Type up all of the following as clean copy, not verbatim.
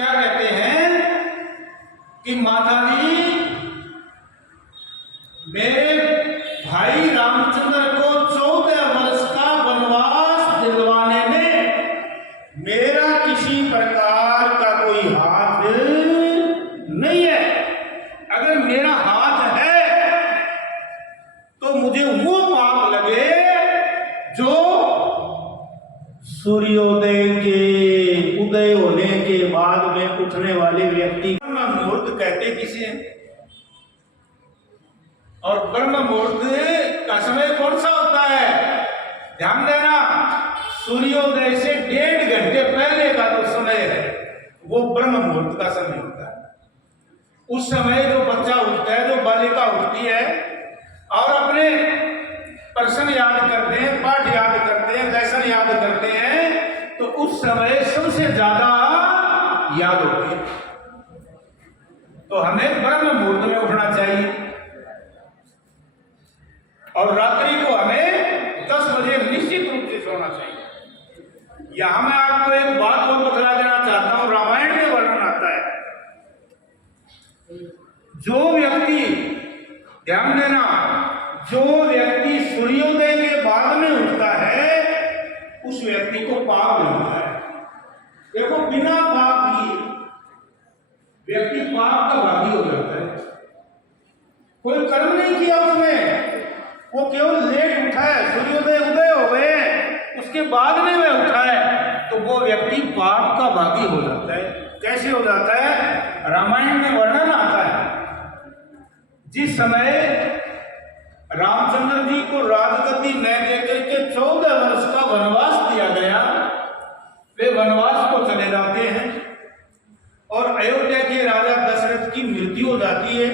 क्या कहते हैं कि माता जी मेरे भाई रामचंद्र को 14 वर्ष का वनवास दिलवाने में मेरा किसी प्रकार का कोई हाथ नहीं है। अगर मेरा हाथ है तो मुझे वो पाप लगे जो सूर्योदय के उदय होने के बाद में उठने वाले व्यक्ति ब्रह्म मुहूर्त कहते किसे हैं। और ब्रह्म मुहूर्त का समय कौन सा होता है? ध्यान देना, सूर्योदय से 1.5 घंटे पहले का जो समय है वो ब्रह्म मुहूर्त का समय होता है। उस समय जो बच्चा उठता है, जो बालिका उठती है और अपने प्रश्न याद करते हैं, पाठ याद करते हैं, लेसन याद करते हैं, तो उस समय सबसे ज्यादा याद होती है। तो हमें ब्रह्म मुहूर्त में उठना चाहिए और रात्रि को हमें 10 बजे निश्चित रूप से सोना चाहिए। यहां मैं आपको एक बात और बतला देना चाहता हूं, रामायण में वर्णन आता है। जो व्यक्ति, ध्यान देना, जो व्यक्ति सूर्योदय के बाद में उठता है उस व्यक्ति को पाप मिलता है। देखो, बिना पाप किए व्यक्ति पाप का भागी हो जाता है। कोई कर्म नहीं किया उसने, वो केवल लेट उठा है, सूर्योदय उदय हो गए उसके बाद में वह उठा है, तो वो व्यक्ति पाप का भागी हो जाता है। कैसे हो जाता है? रामायण में वर्णन आता है, जिस समय रामचंद्र जी को राजगद्दी न देकर के 14 वर्ष का वनवास दिया गया, वे वनवास को चले जाते हैं और अयोध्या के राजा दशरथ की मृत्यु हो जाती है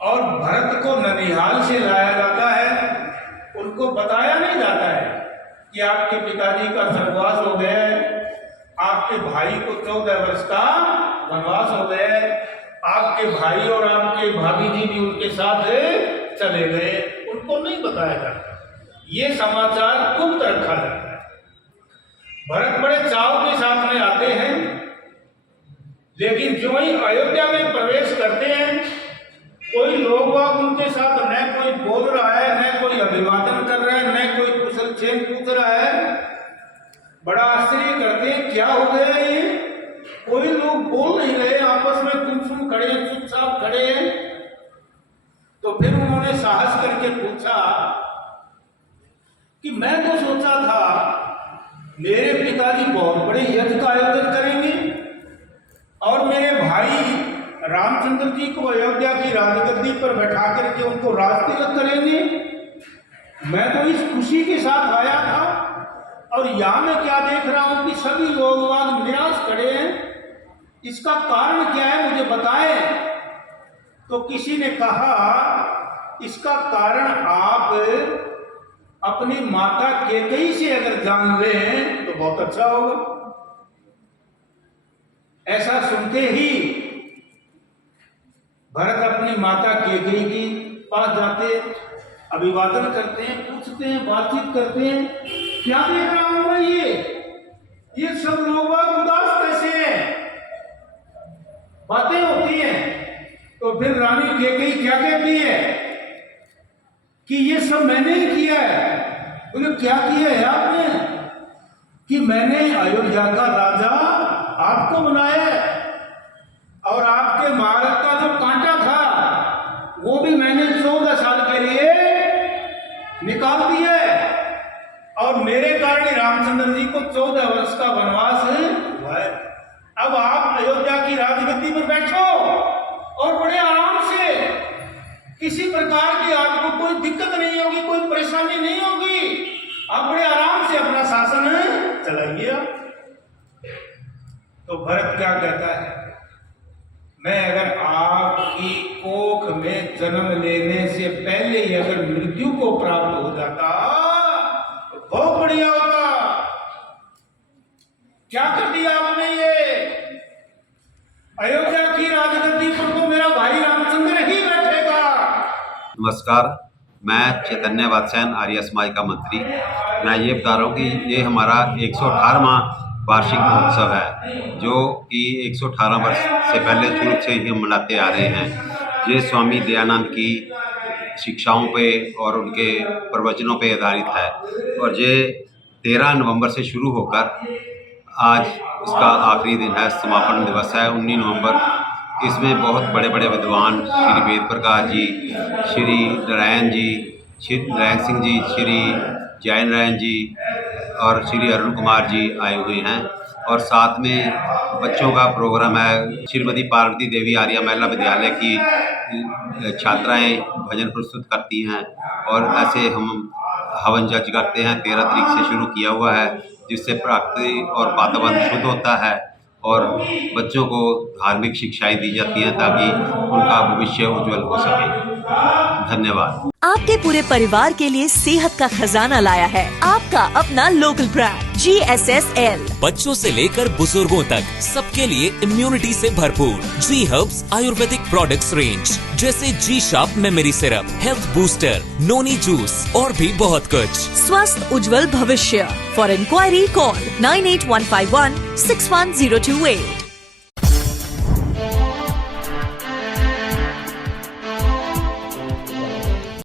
और भरत को ननिहाल से लाया जाता है। उनको बताया नहीं जाता है कि आपके पिताजी का स्वर्गवास हो गया है, आपके भाई को 14 वर्ष का वनवास हो गया है, आपके भाई और आपके भाभी जी भी उनके साथ चले गए, उनको नहीं बताया जाता। ये समाचार गुप्त रखा जाता है। भरत बड़े चाव के साथ में आते हैं, लेकिन जो ही अयोध्या में प्रवेश करते हैं कोई लोग बाग उनके साथ न कोई बोल रहा है, न कोई अभिवादन कर रहा है, न कोई कुशल क्षेम पूछ रहा है। बड़ा आश्चर्य करते हैं, क्या हो गया ये? कोई लोग बोल नहीं रहे, आपस में गुमसुम खड़े, चुपचाप खड़े हैं। तो फिर उन्होंने साहस करके पूछा कि मैं तो सोचा था मेरे पिताजी बहुत बड़े यज्ञ का आयोजन करेंगे और मेरे भाई रामचंद्र जी को अयोध्या की राजगद्दी पर बैठा करके उनको राज तिलक करेंगे। मैं तो इस खुशी के साथ आया था और यहां मैं क्या देख रहा हूं कि सभी लोग वहां निराश खड़े हैं। इसका कारण क्या है, मुझे बताएं। तो किसी ने कहा, इसका कारण आप अपनी माता कैकेयी से अगर जान लें तो बहुत अच्छा होगा। ऐसा सुनते ही भरत अपनी माता कैकेयी के पास जाते, अभिवादन करते हैं, पूछते हैं, बातचीत करते हैं, क्या देख रहा हूं मैं, ये सब लोग उदास कैसे हैं? बातें होती हैं। तो फिर रानी कैकेयी क्या कहती है कि ये सब मैंने ही किया है। बोले, क्या किया है आपने? कि मैंने अयोध्या का राजा आपको बनाया है और आपके महाराज का जो कांटा था वो भी मैंने 14 साल के लिए निकाल दिया है और मेरे कारण रामचंद्र जी को 14 वर्ष का वनवास हुआ है। अब आप अयोध्या की राजगद्दी पर बैठो और बड़े आराम से, किसी प्रकार की आपको कोई दिक्कत नहीं होगी, कोई परेशानी नहीं होगी, आप बड़े आराम से अपना शासन चलाइए। तो भरत क्या कहता है, मैं अगर आपकी कोख में जन्म लेने से पहले ही अगर मृत्यु को प्राप्त हो जाता तो बहुत बढ़िया होता। क्या कर दिया आपने ये? अयोध्या की राजगद्दी पर तो मेरा भाई रामचंद्र ही बैठेगा। नमस्कार, मैं चैतन्य वात्स्यायन आर्य समाज का मंत्री। मैं ये बता रहा हूँ कि ये हमारा 118वां वार्षिक महोत्सव है, जो कि 118 वर्ष से पहले शुरू से ही हम मनाते आ रहे हैं। ये स्वामी दयानंद की शिक्षाओं पे और उनके प्रवचनों पे आधारित है और ये 13 नवंबर से शुरू होकर आज इसका आखिरी दिन है, समापन दिवस है 19 नवंबर। इसमें बहुत बड़े बड़े विद्वान श्री वेद प्रकाश जी, श्री नारायण जी, श्री नारायण सिंह जी, श्री जय नारायण जी और श्री अरुण कुमार जी आए हुए हैं। और साथ में बच्चों का प्रोग्राम है। श्रीमती पार्वती देवी आर्या महिला विद्यालय की छात्राएं भजन प्रस्तुत करती हैं और ऐसे हम हवन यज्ञ करते हैं। 13 तारीख से शुरू किया हुआ है, जिससे प्रकृति और वातावरण शुद्ध होता है और बच्चों को धार्मिक शिक्षाएं दी जाती हैं ताकि उनका भविष्य उज्जवल हो सके। धन्यवाद। आपके पूरे परिवार के लिए सेहत का खजाना लाया है आपका अपना लोकल ब्रांड GSSL। बच्चों से लेकर बुजुर्गों तक सबके लिए इम्यूनिटी से भरपूर G herbs Ayurvedic products range, जैसे G sharp memory syrup, health booster, noni juice और भी बहुत कुछ। स्वस्थ उज्जवल भविष्य। For inquiry call 9815161028।